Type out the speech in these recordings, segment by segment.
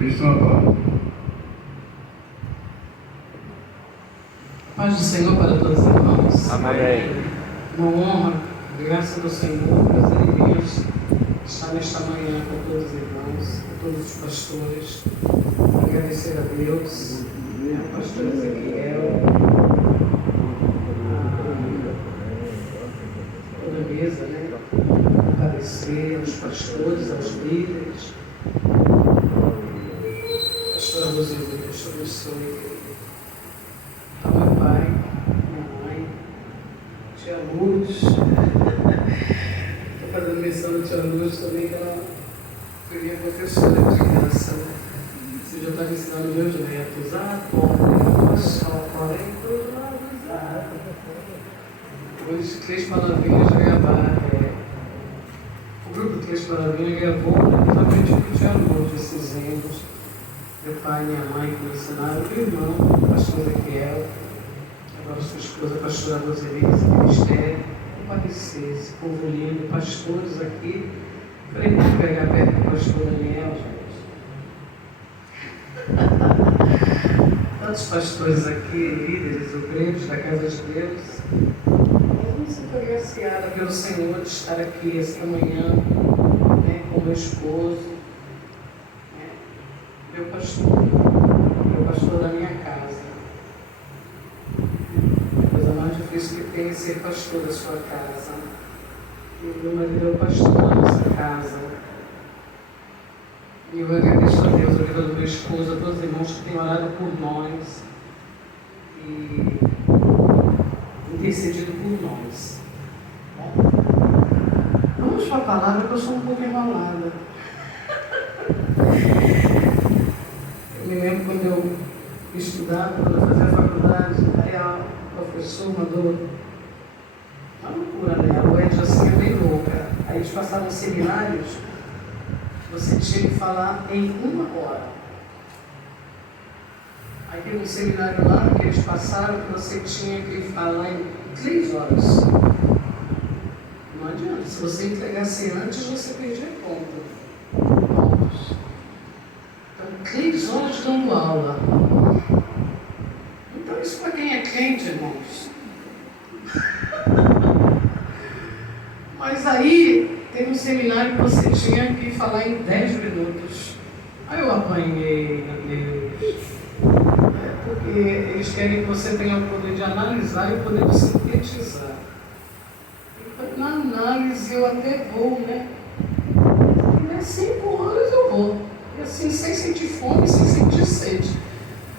Cristo na paz. Paz do Senhor para todos os irmãos. Amém. Uma honra, graça do Senhor, prazer imenso estar nesta manhã com todos os irmãos, com todos os pastores. Agradecer a Deus, a pastora Ezequiel, toda a mesa, né? Agradecer aos pastores, aos líderes. Pastora Roseli, Deus te abençoe. Ao meu pai, minha mãe, tia Luz. Estou fazendo menção da tia Luz também, que ela foi minha professora de criança, né? Você já está me ensinando meus netos. Hoje, Três Palavrinhas gravar. O grupo Três Palavrinhas gravou exatamente o que tia Luz, esses erros. Meu pai e minha mãe que me ensinaram, meu irmão, o pastor Ezequiel, agora sua esposa, a pastora Roseli, esse ministério, comparecer, esse povo lindo, pastores aqui. Falei, vamos pegar perto do pastor Daniel, gente. Tantos pastores aqui, líderes, obreiros da casa de Deus. Eu me sinto agraciada pelo Senhor de estar aqui esta manhã, né, com meu esposo. Meu pastor da minha casa. A coisa mais difícil que tem é ser pastor da sua casa. E o meu marido é o pastor da nossa casa. E eu agradeço a Deus, a vida do meu esposo, a todos os irmãos que têm orado por nós e intercedido por nós. Vamos para a palavra, que eu sou um pouco enrolada. Eu me lembro quando eu estudava, quando eu fazia a faculdade, aí o professor mandou uma loucura, né? A UERJ assim é bem louca. Aí eles passavam seminários, você tinha que falar em 1 hora. Aí teve um seminário lá que eles passaram que você tinha que falar em 3 horas. Não adianta, se você entregasse antes, você perdia pontos. 3 horas dando aula. Então isso para quem é crente, irmãos. Mas aí tem um seminário que você tinha que falar em 10 minutos. Aí eu apanhei, meu Deus. Porque eles querem que você tenha o poder de analisar e o poder de sintetizar. Então, na análise eu até vou, né? E 5 horas eu vou. E assim, sem sentir fome, sem sentir sede.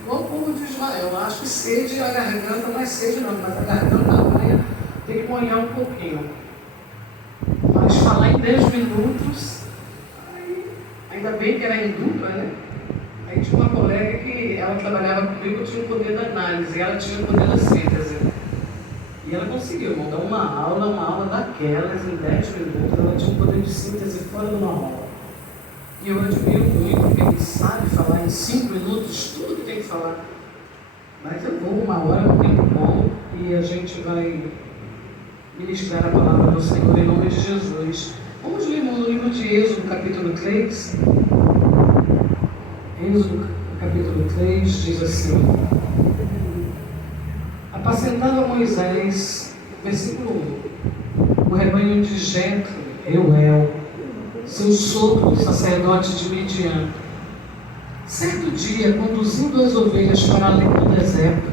Igual o povo de Israel. Eu acho que sede a garganta, não é sede não, mas a garganta amanhã tem que molhar um pouquinho. Mas falar em 10 minutos, aí, ainda bem que era em dupla, né? Aí tinha uma colega que ela trabalhava comigo, tinha o poder da análise, e ela tinha o poder da síntese. E ela conseguiu montar uma aula daquelas em 10 minutos, ela tinha o poder de síntese fora do normal. E eu admiro muito, porque ele sabe falar em 5 minutos tudo que tem que falar. Mas eu vou 1 hora no tempo bom e a gente vai ministrar a palavra do Senhor em nome de Jesus. Vamos ler no livro de Êxodo, capítulo 3. Êxodo, capítulo 3, diz assim: apacentava Moisés, versículo 1, o rebanho de Jetro, Reuel, seu sogro, sacerdote de Midian. Certo dia, conduzindo as ovelhas para além do deserto,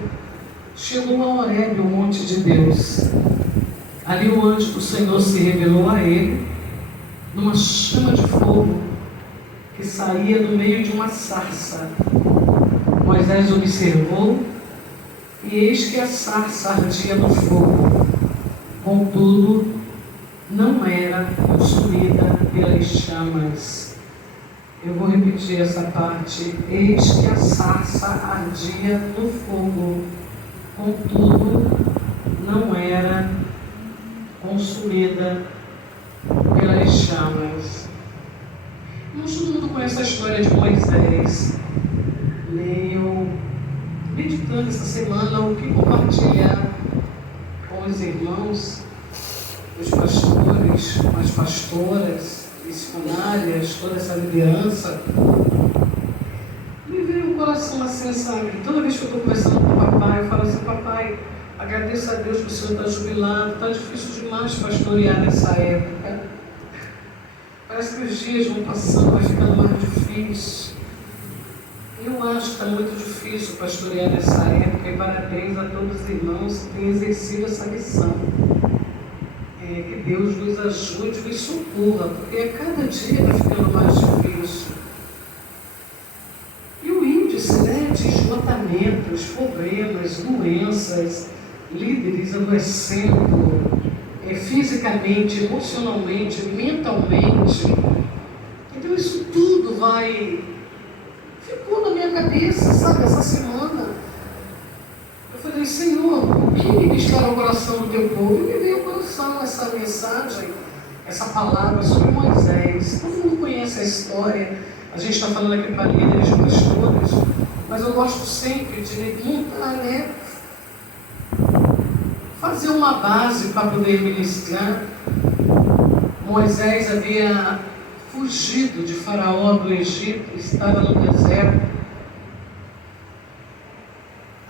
chegou a Horebe, o monte de Deus. Ali o anjo do Senhor se revelou a ele, numa chama de fogo, que saía do meio de uma sarça. Moisés observou, e eis que a sarça ardia no fogo. Contudo, não era consumida pelas chamas. Eu vou repetir essa parte. Eis que a sarça ardia no fogo, contudo não era consumida pelas chamas. Nós todo mundo conhece a história de Moisés. Eu meditando essa semana o que compartilhar com os irmãos, os pastores, as pastoras, missionárias, toda essa liderança. coração assim, sabe? Toda vez que eu estou conversando com o papai, eu falo assim, papai, agradeço a Deus que o senhor está jubilado, está difícil demais pastorear nessa época. Parece que os dias vão passando, vai ficando mais difícil. Eu acho que está muito difícil pastorear nessa época, e parabéns a todos os irmãos que têm exercido essa lição. Que Deus nos ajude e nos socorra, porque a cada dia vai ficando mais difícil. E o índice, né, de esgotamentos, problemas, doenças, líderes adoecendo fisicamente, emocionalmente, mentalmente. Então isso tudo ficou na minha cabeça, sabe, essa semana. Eu falei, Senhor, o que ministrar ao coração do teu povo? E me veio ao coração essa mensagem, essa palavra sobre Moisés. Todo mundo conhece a história. A gente está falando aqui para líderes e pastores, mas eu gosto sempre de montar, né? Fazer uma base para poder ministrar. Moisés havia fugido de Faraó do Egito, estava no deserto,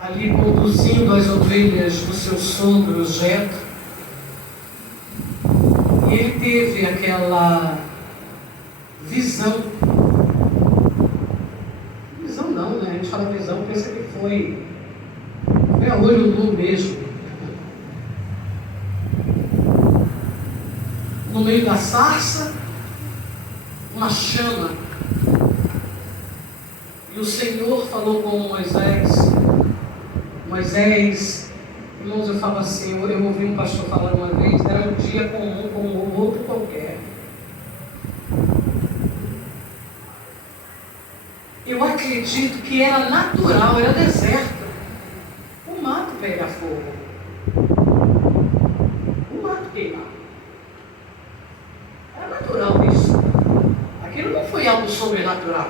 ali conduzindo as ovelhas do seu sogro Jetro. E ele teve aquela visão. Visão não, né? A gente fala visão, pensa que foi a olho nu mesmo. No meio da sarça, uma chama. E o Senhor falou com Moisés. Moisés, irmãos, eu falo assim, eu ouvi um pastor falar uma vez, era um dia comum como o outro qualquer. Eu acredito que era natural, era deserto. O mato pegar fogo. O mato queimar. Era natural isso. Aquilo não foi algo sobrenatural.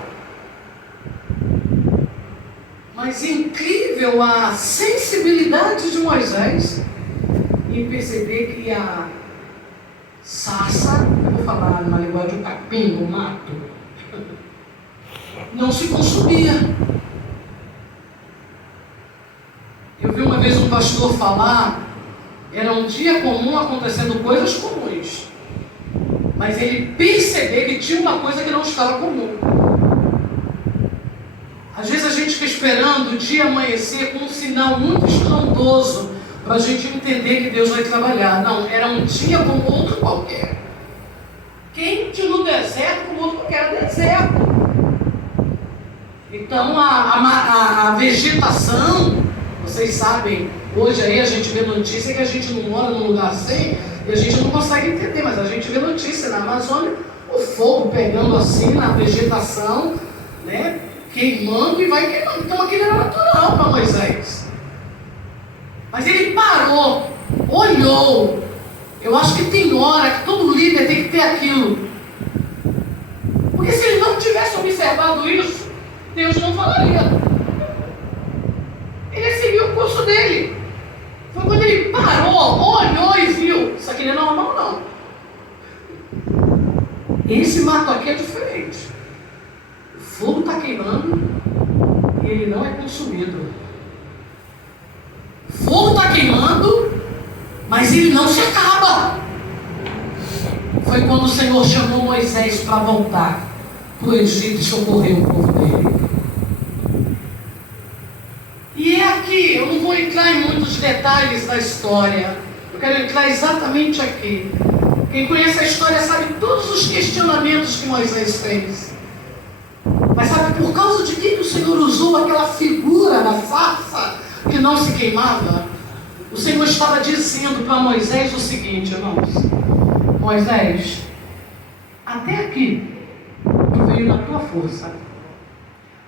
Mas incrível a sensibilidade de Moisés em perceber que a sarça, eu vou falar na linguagem do capim, o mato, não se consumia. Eu vi uma vez um pastor falar, era um dia comum acontecendo coisas comuns, mas ele percebeu que tinha uma coisa que não estava comum. Às vezes a gente fica esperando o dia amanhecer com um sinal muito estrondoso para a gente entender que Deus vai trabalhar. Não, era um dia como outro qualquer. Quente no deserto como outro qualquer, era deserto. Então a vegetação, vocês sabem, hoje aí a gente vê notícia que a gente não mora num lugar assim e a gente não consegue entender, mas a gente vê notícia na Amazônia, o fogo pegando assim na vegetação, né? Queimando e vai queimando. Então aquilo era natural para Moisés. Mas ele parou, olhou. Eu acho que tem hora que todo líder tem que ter aquilo. Porque se ele não tivesse observado isso, Deus não falaria. Ele seguiu o curso dele. Foi quando ele parou, olhou e viu. Isso aqui não é normal, não. Esse mato aqui é diferente. O fogo está queimando e ele não é consumido. O fogo está queimando, mas ele não se acaba. Foi quando o Senhor chamou Moisés para voltar para o Egito e socorrer o povo dele. E é aqui, eu não vou entrar em muitos detalhes da história, eu quero entrar exatamente aqui. Quem conhece a história sabe todos os questionamentos que Moisés fez. Mas sabe por causa de que o Senhor usou aquela figura da sarça que não se queimava? O Senhor estava dizendo para Moisés o seguinte, irmãos: Moisés, até aqui tu veio na tua força.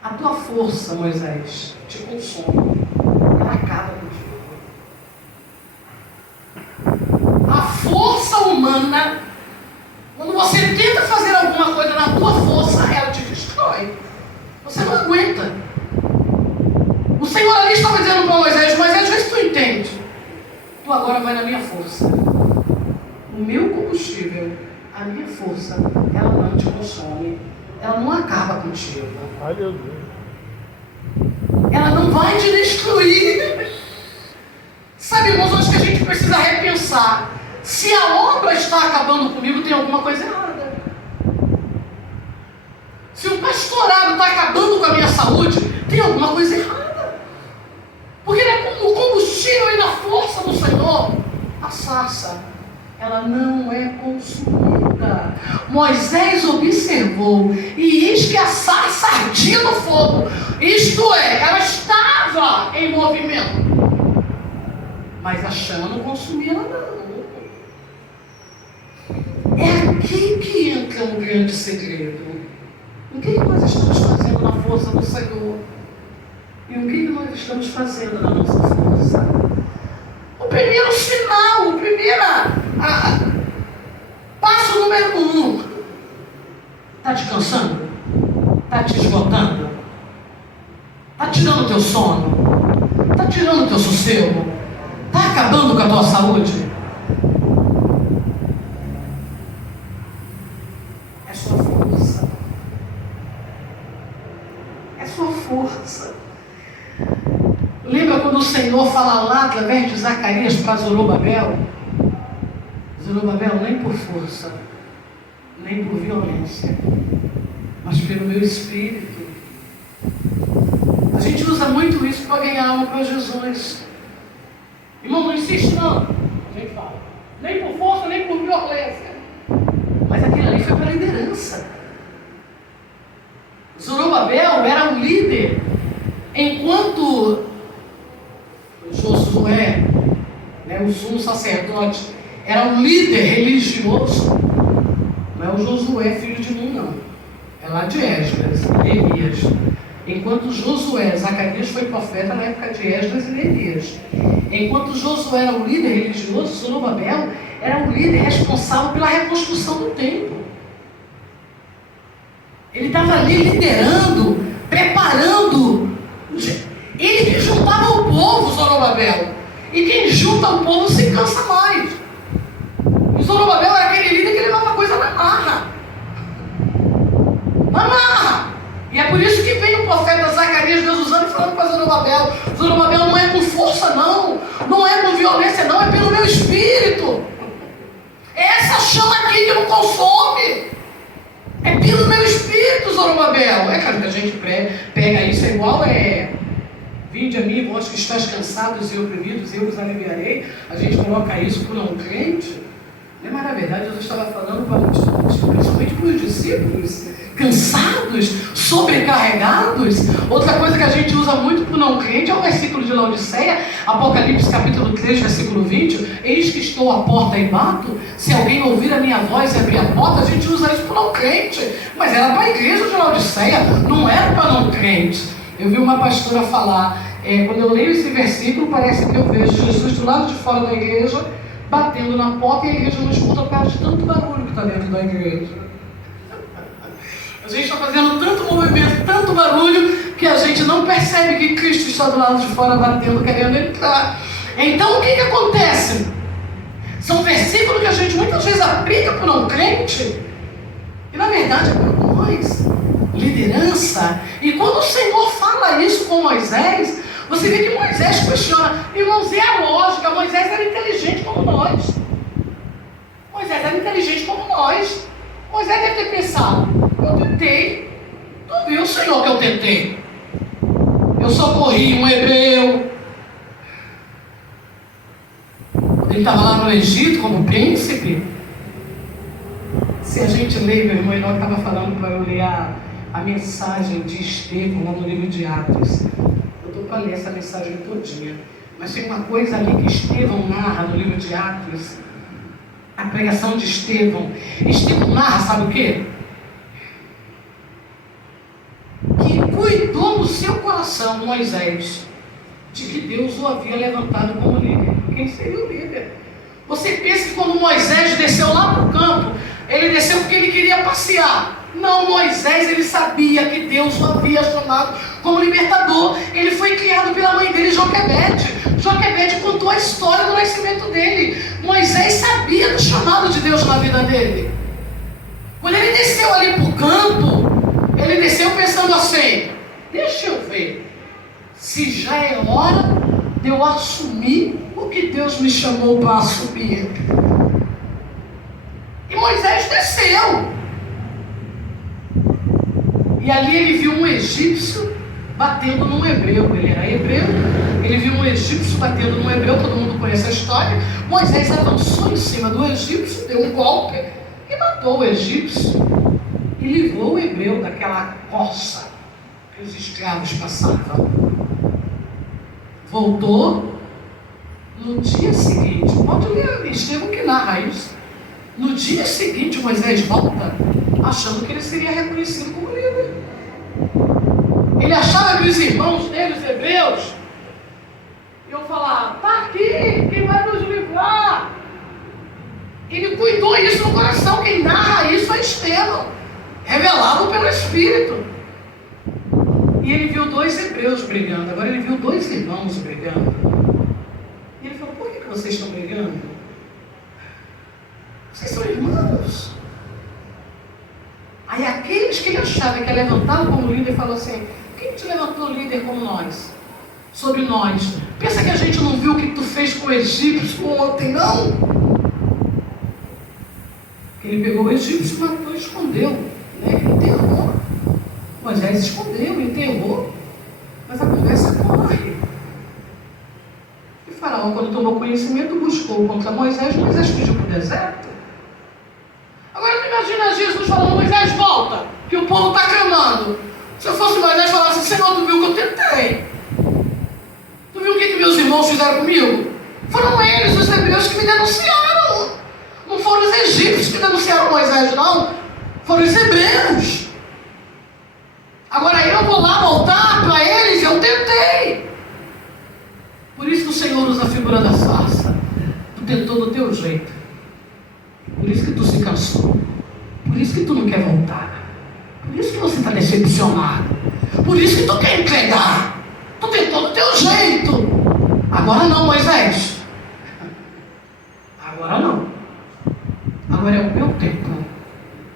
A tua força, Moisés, te consome. Ela acaba contigo. A força humana, quando você tenta fazer alguma coisa na tua força, ela te destrói. Você não aguenta. O Senhor ali estava dizendo para Moisés: Moisés, vê se tu entende. Tu agora vai na minha força. O meu combustível, a minha força, ela não te consome. Ela não acaba contigo. Aleluia. não vai te destruir. Sabe, irmãos, acho que a gente precisa repensar. Se a obra está acabando comigo, tem alguma coisa errada. Se o pastorado está acabando com a minha saúde, tem alguma coisa errada. Porque o combustível e na força do Senhor, a sarça, ela não é consumida. Moisés observou, e eis que a sarça ardia no fogo. Isto é, ela estava em movimento. Mas a chama não consumia ela não. É aqui que entra um grande segredo. O que nós estamos fazendo na força do Senhor? E o que nós estamos fazendo na nossa força? O primeiro sinal, o primeiro passo número 1. Está te cansando? Está te esgotando? Está tirando o teu sono? Está tirando o teu sossego? Está acabando com a tua saúde? É sua força. É sua força. Lembra quando o Senhor fala lá através de Zacarias para Zorobabel? Zorobabel, nem por força, nem por violência, mas pelo meu espírito. A gente usa muito isso para ganhar alma para Jesus. Irmão, não insiste não. A gente fala, nem por força, nem por violência. Mas aquilo ali foi para a liderança. Zorobabel era um líder, enquanto Josué, o sumo sacerdote, era um líder religioso. Não é o Josué filho de Nun, não. É lá de Esdras e Neemias. Enquanto Josué, Zacarias foi profeta na época de Esdras e Neemias. Enquanto Josué era um líder religioso, Zorobabel era um líder responsável pela reconstrução do templo. Ele estava ali liderando, preparando. Ele que juntava o povo, Zorobabel. E quem junta o povo se cansa mais. E Zorobabel era aquele líder que levava a coisa na marra. Na marra. E é por isso que vem o profeta Zacarias, Deus usando e falando para Zorobabel. Zorobabel não é com força não. Não é com violência não. É pelo meu espírito. É essa chama aqui que não consome. É pelo meu espírito, Zorobabel. É claro que a gente pega isso, é igual vinde a mim, vós que estáis cansados e oprimidos, eu vos aliviarei. A gente coloca isso para um crente. Mas na verdade Jesus estava falando principalmente para os discípulos, cansados, sobrecarregados. Outra coisa que a gente usa muito para o não crente é o versículo de Laodiceia, Apocalipse capítulo 3, versículo 20. Eis que estou à porta e bato, se alguém ouvir a minha voz e abrir a porta. A gente usa isso para o não crente, mas era para a igreja de Laodiceia, não era para não crente. Eu vi uma pastora falar, quando eu leio esse versículo, parece que eu vejo Jesus do lado de fora da igreja, batendo na porta, e a igreja não escuta por causa de tanto barulho que está dentro da igreja. A gente está fazendo tanto movimento, tanto barulho, que a gente não percebe que Cristo está do lado de fora batendo, querendo entrar. Então o que acontece? São versículos que a gente muitas vezes aplica para o não crente, e na verdade é para nós. Liderança. E quando o Senhor fala isso com Moisés, você vê que Moisés questiona. Irmãos, é a lógica. Moisés era inteligente como nós. Moisés era inteligente como nós. Moisés deve ter pensado, eu tentei. Tu viu, Senhor, que eu tentei? Eu socorri um hebreu. Ele estava lá no Egito como príncipe. Se a gente lê, meu irmão, ele estava falando para eu ler a mensagem de Estevão lá no livro de Atos. Eu estou para ler essa mensagem todinha. Mas tem uma coisa ali que Estevão narra no livro de Atos. A pregação de Estevão. Estevão narra, sabe o quê? Que cuidou no seu coração, Moisés, de que Deus o havia levantado como líder. Quem seria o líder? Você pensa que quando Moisés desceu lá para o campo, ele desceu porque ele queria passear. Não, Moisés, ele sabia que Deus o havia chamado como libertador. Ele foi criado pela mãe dele, Joquebede. Joquebede contou a história do nascimento dele. Moisés sabia do chamado de Deus na vida dele. Quando ele desceu ali para o campo, ele desceu pensando assim, deixa eu ver se já é hora de eu assumir o que Deus me chamou para assumir. E Moisés desceu. E ali ele viu um egípcio batendo num hebreu. Ele era hebreu. Ele viu um egípcio batendo num hebreu. Todo mundo conhece a história. Moisés avançou em cima do egípcio, deu um golpe e matou o egípcio. E livrou o hebreu daquela coça que os escravos passavam. Voltou. No dia seguinte, pode ler Estevão que narra isso. No dia seguinte, Moisés volta achando que ele seria reconhecido como líder. Ele achava que os irmãos dele, os hebreus, iam falar: está aqui, quem vai nos livrar? Ele cuidou isso no coração. Quem narra isso é Estevão, revelado pelo Espírito. E ele viu 2 hebreus brigando. Agora ele viu 2 irmãos brigando. E ele falou: por que vocês estão brigando? Vocês são irmãos. Aí aqueles que ele achava que ia levantar como líder, falou assim: quem te levantou líder como nós? Sobre nós. Pensa que a gente não viu o que tu fez com o egípcio ontem, não? Ele pegou o egípcio, matou e escondeu. Né? Ele enterrou. Moisés escondeu, enterrou. Mas a conversa corre. E Faraó, quando tomou conhecimento, buscou contra Moisés. Moisés fugiu para o deserto. Agora imagina Jesus falando: Moisés, volta, que o povo está clamando. Se eu fosse Moisés, falasse: Senhor, tu viu o que eu tentei? Tu viu o que meus irmãos fizeram comigo? Foram eles, os hebreus, que me denunciaram. Não foram os egípcios que denunciaram Moisés, não. Foram os hebreus. Agora eu vou lá voltar para eles. Eu tentei. Por isso que o Senhor usa a figura da sarça. Tu tentou do teu jeito. Por isso que tu se cansou. Por isso que tu não quer voltar. Por isso que você está decepcionado. Por isso que tu quer entregar. Tu tentou do teu jeito. Agora não, Moisés. Agora não. Agora é o meu tempo.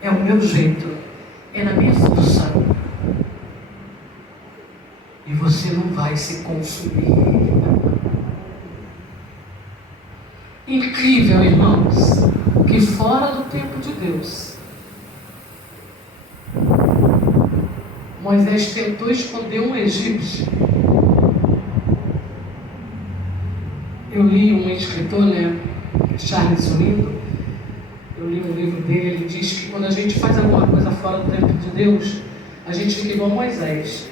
É o meu jeito. É na minha função. E você não vai se consumir. Incrível, irmãos, que fora do tempo de Deus, Moisés tentou esconder um egípcio. Eu li um escritor, né, Charles Swindoll. Eu li um livro dele. Ele diz que quando a gente faz alguma coisa fora do tempo de Deus, a gente fica igual Moisés,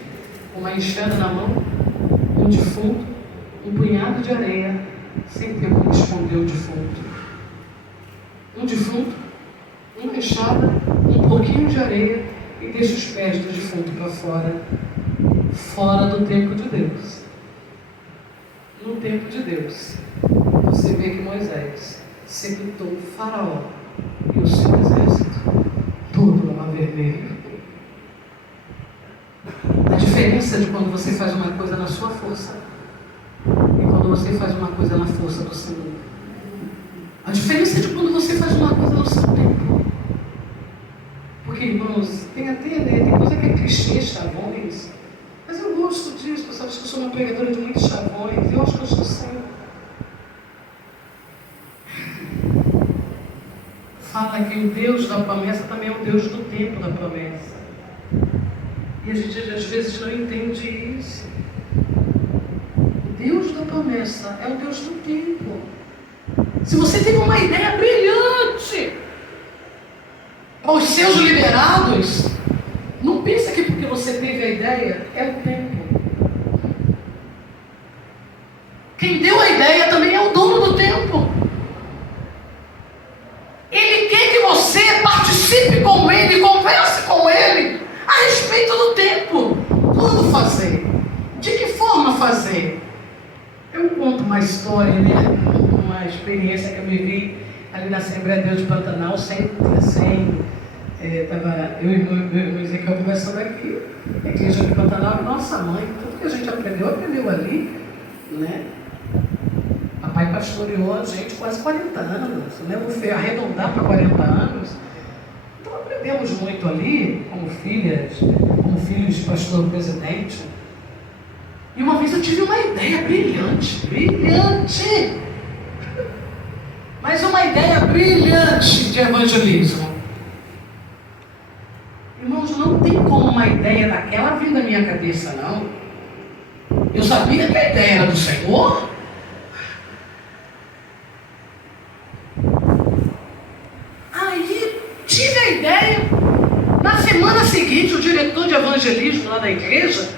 com uma enxada na mão, um defunto, um punhado de areia, sem ter como esconder o defunto. Um defunto, uma enxada, um pouquinho de areia e deixa os pés do defunto para fora. Fora do tempo de Deus. No tempo de Deus, você vê que Moisés sepultou o Faraó e o seu exército, todo no Mar Vermelho. A diferença de quando você faz uma coisa na sua força e quando você faz uma coisa na força do Senhor. A diferença de quando você faz uma coisa no seu tempo. Porque, irmãos, tem coisa que é clichê, chavões. Mas eu gosto disso, você sabe que eu sou uma pregadora de muitos chavões. Eu acho que eu estou sendo. Fala que o Deus da promessa também é o Deus do tempo da promessa. E a gente às vezes não entende isso. O Deus da promessa é o Deus do tempo. Se você tem uma ideia brilhante para os seus liderados, não pensa que porque você teve a ideia é o tempo. Quem deu a ideia também é o dono do tempo. Ele quer que você participe com ele, converse com ele a respeito do tempo. Quando fazer? De que forma fazer? Eu conto uma história, né? Uma experiência que eu vivi ali na Assembleia de Deus de Pantanal, estava eu e meu Ezequiel conversando aqui, a igreja de Pantanal, e nossa mãe, tudo que a gente aprendeu ali, né? Papai pastoreou a gente quase 40 anos, né? Eu fui arredondar para 40 anos. Então aprendemos muito ali, como filhos de pastor presidente. E uma vez eu tive uma ideia brilhante, mas uma ideia brilhante de evangelismo. Irmãos, não tem como uma ideia daquela vir da minha cabeça, não. Eu sabia que a ideia era do Senhor. Aí tive a ideia. Na semana seguinte, o diretor de evangelismo lá da igreja,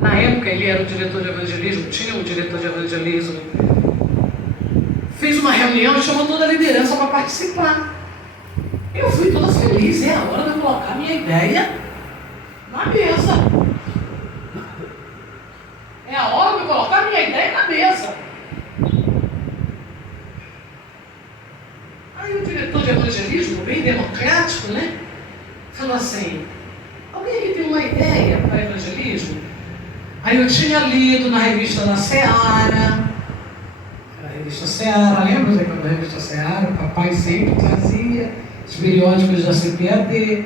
na época ele era o diretor de evangelismo, tinha um diretor de evangelismo, fez uma reunião e chamou toda a liderança para participar. Eu fui toda feliz, é a hora de eu colocar minha ideia na mesa. É a hora de eu colocar minha ideia na mesa. Aí o diretor de evangelismo, bem democrático, né? Falou assim: alguém aqui tem uma ideia para evangelismo? Aí eu tinha lido na revista da Seara, lembra da revista Seara? O papai sempre trazia os periódicos da CPAD.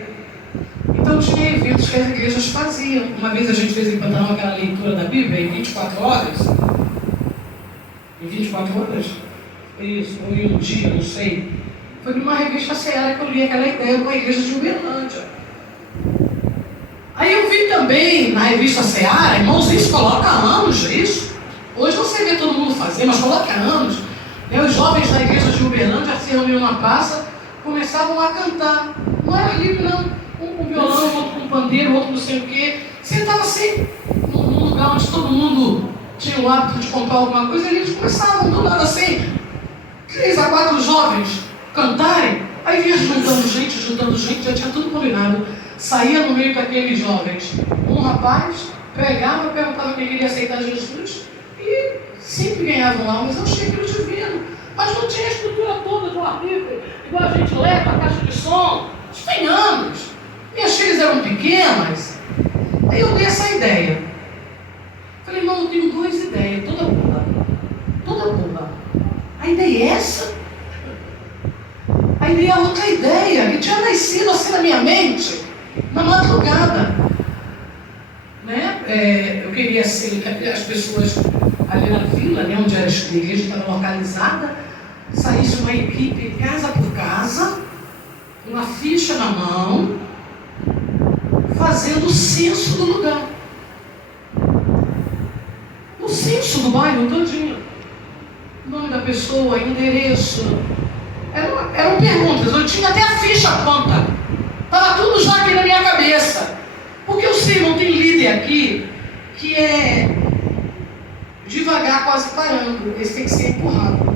Então tinha eventos que as igrejas faziam. Uma vez a gente fez enquanto aquela leitura da Bíblia em 24 horas. Em 24 horas? Isso, ou em um dia, não sei. Foi numa revista Seara que eu li aquela ideia de uma igreja de Uberlândia. Aí eu vi também na revista Seara, irmãos, isso coloca anos, isso. Hoje você vê todo mundo fazer, mas coloca anos. Os jovens da igreja de Uberlândia se reuniam na praça, começavam a cantar. Não era livre, não. Um com violão, outro com pandeiro, outro não sei o quê. Sentava assim, num lugar onde todo mundo tinha o hábito de comprar alguma coisa, e eles começavam do nada assim, 3 a 4 jovens cantarem. Aí vinha juntando gente, já tinha tudo combinado. Saía no meio daqueles jovens um rapaz, pregava, perguntava quem queria aceitar Jesus e sempre ganhavam almas. Eu achei aquilo divino, mas não tinha a estrutura toda do ar livre, igual a gente leva a caixa de som. Isso tem anos. Minhas filhas eram pequenas. Aí eu dei essa ideia. Falei: irmão, eu tenho 2 ideias, toda boba. A ideia é essa? A ideia é outra ideia, que tinha nascido assim na minha mente, na madrugada. Né? Eu queria assim, que as pessoas ali na vila, né, onde a igreja estava localizada, saísse uma equipe casa por casa, uma ficha na mão, fazendo o censo do lugar. O censo do bairro todinho. Nome da pessoa, endereço. Eram perguntas, eu tinha até a ficha pronta. Estava tudo já aqui na minha cabeça. Porque eu sei, não tem líder aqui que é devagar, quase parando. Esse tem que ser empurrado.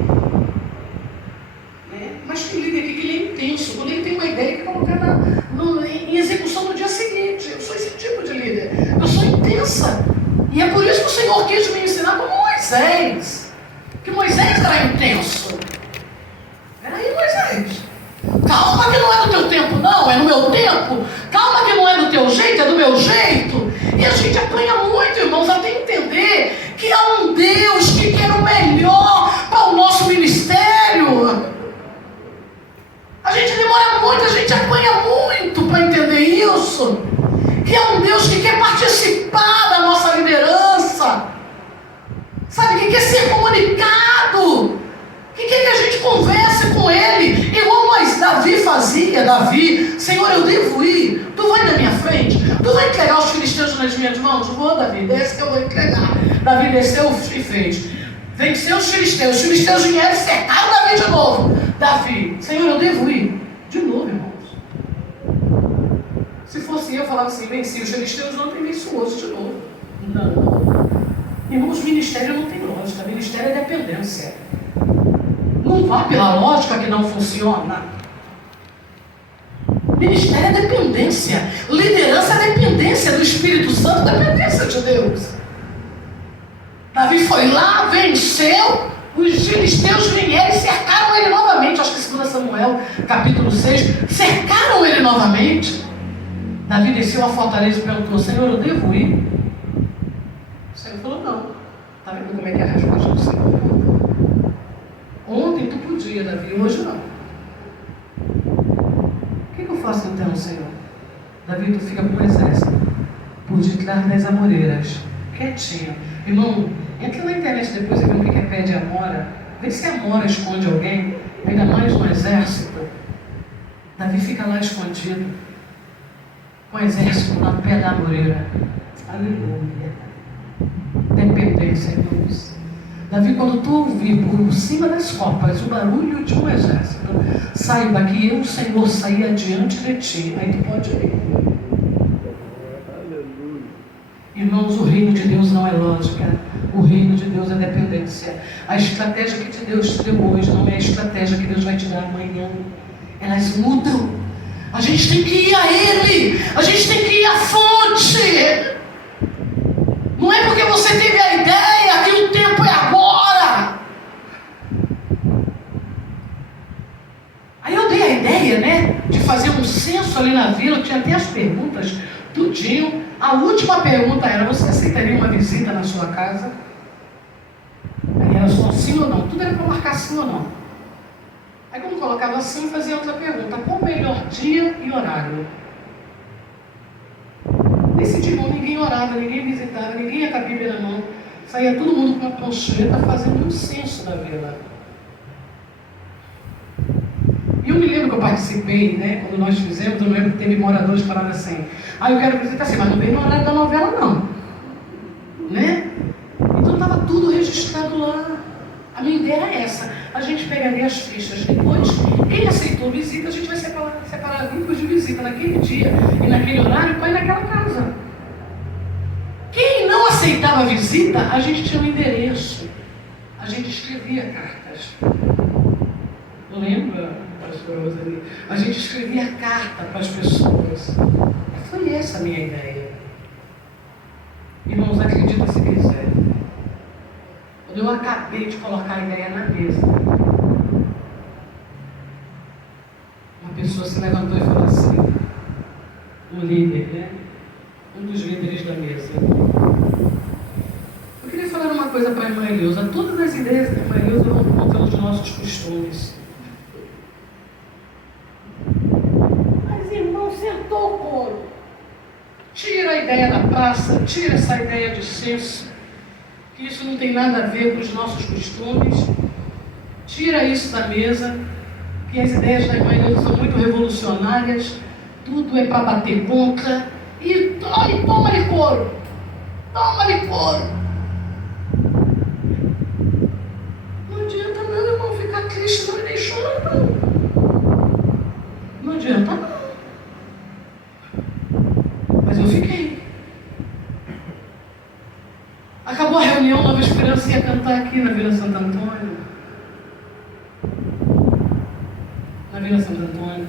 Mas tem líder aqui que ele é intenso. Quando ele tem uma ideia, ele coloca em execução no dia seguinte. Eu sou esse tipo de líder. Eu sou intensa. E é por isso que o Senhor quis me ensinar como Moisés. Que Moisés era intenso. Peraí, Moisés. Calma que não é do teu tempo, não. É no meu tempo. Calma que não é do teu jeito, é do meu jeito. E a gente apanha muito, irmãos, até entender que há um Deus que quer o melhor para o nosso ministério. A gente demora muito, a gente apanha muito para entender isso. Que é um Deus que quer participar da nossa liderança. Sabe, que quer ser comunicado. Que quer que a gente converse com Ele. Igual Davi fazia. Davi: Senhor, eu devo ir. Tu vai na minha frente. Tu vai entregar os filisteus nas minhas mãos? Vou, Davi, desce que eu vou entregar. Davi desceu e fez. Venceu os filisteus. Os filisteus vieram e cercaram Davi de novo. Davi: Senhor, eu devo ir. De novo, irmãos. Se fosse eu, falava assim: venci os filisteus, não tem venço hoje de novo. Não. Irmãos, ministério não tem lógica. Ministério é dependência. Não vá pela lógica que não funciona. Ministério é dependência. Liderança é dependência do Espírito Santo, dependência de Deus. Davi foi lá, venceu. Os filisteus vieram e cercaram ele novamente. Acho que 2 Samuel, capítulo 6. Cercaram ele novamente. Davi desceu à fortaleza e perguntou: Senhor, eu devo ir? O Senhor falou: não. Está vendo como é que é a resposta do Senhor? Ontem tu podia, Davi, hoje não. O que eu faço então, Senhor? Davi, tu fica com o exército. Por cuidar das amoreiras. Quietinho. Irmão, entra na internet depois e vê o que é pé de amora. Vê se a amora esconde alguém, ainda mais no exército. Davi fica lá escondido, com o exército no pé da amoreira. Aleluia. Dependência, irmãos. Davi, quando tu ouvir por cima das copas o barulho de um exército, saiba que eu, Senhor, saí adiante de ti. Aí tu pode ir. Irmãos, o reino de Deus não é lógica. O reino de Deus é dependência. A estratégia que Deus te deu hoje não é a estratégia que Deus vai te dar amanhã. Elas mudam. A gente tem que ir a Ele. A gente tem que ir à fonte. Não é porque você teve a ideia que o tempo é agora. Aí eu dei a ideia, né, de fazer um censo ali na vila. Tinha até as perguntas, tudinho. A última pergunta era: você aceitaria uma visita na sua casa? Aí era só sim ou não. Tudo era para marcar sim ou não. Aí quando colocava sim, fazia outra pergunta: qual o melhor dia e horário? Nesse dia ninguém orava, ninguém visitava, ninguém ia com a Bíblia na mão. Saía todo mundo com uma prancheta fazendo um censo da vila. E eu me lembro que eu participei, né? Quando nós fizemos, eu lembro que teve moradores que falaram assim: ah, eu quero visitar assim, mas não veio no horário da novela não. Né? Então estava tudo registrado lá. A minha ideia era essa: a gente pegaria as fichas depois. Quem aceitou visita, a gente vai separar grupos de visita naquele dia e naquele horário para ir naquela casa. Quem não aceitava visita, a gente tinha um endereço. A gente escrevia cartas. Lembra, pastor Roseli? A gente escrevia carta para as pessoas. Foi essa a minha ideia. Irmãos, acredita se quiser. Quando eu acabei de colocar a ideia na mesa, uma pessoa se levantou e falou assim, um líder, né? Um dos líderes da mesa: eu queria falar uma coisa para a irmã Eleusa. Todas as ideias da irmã Eleusa vão contra os nossos costumes. Mas, irmão, sentou o couro. Tira a ideia da praça, tira essa ideia de censo, que isso não tem nada a ver com os nossos costumes. Tira isso da mesa, que as ideias da irmã Eleusa são muito revolucionárias, tudo é para bater contra. E toma-lhe couro. Toma-lhe couro. Não adianta não, irmão, ficar triste não e nem chorar não. Não adianta não. Mas eu fiquei. Acabou a reunião, Nova Esperança ia cantar aqui na Vila Santo Antônio. Na Vila Santo Antônio.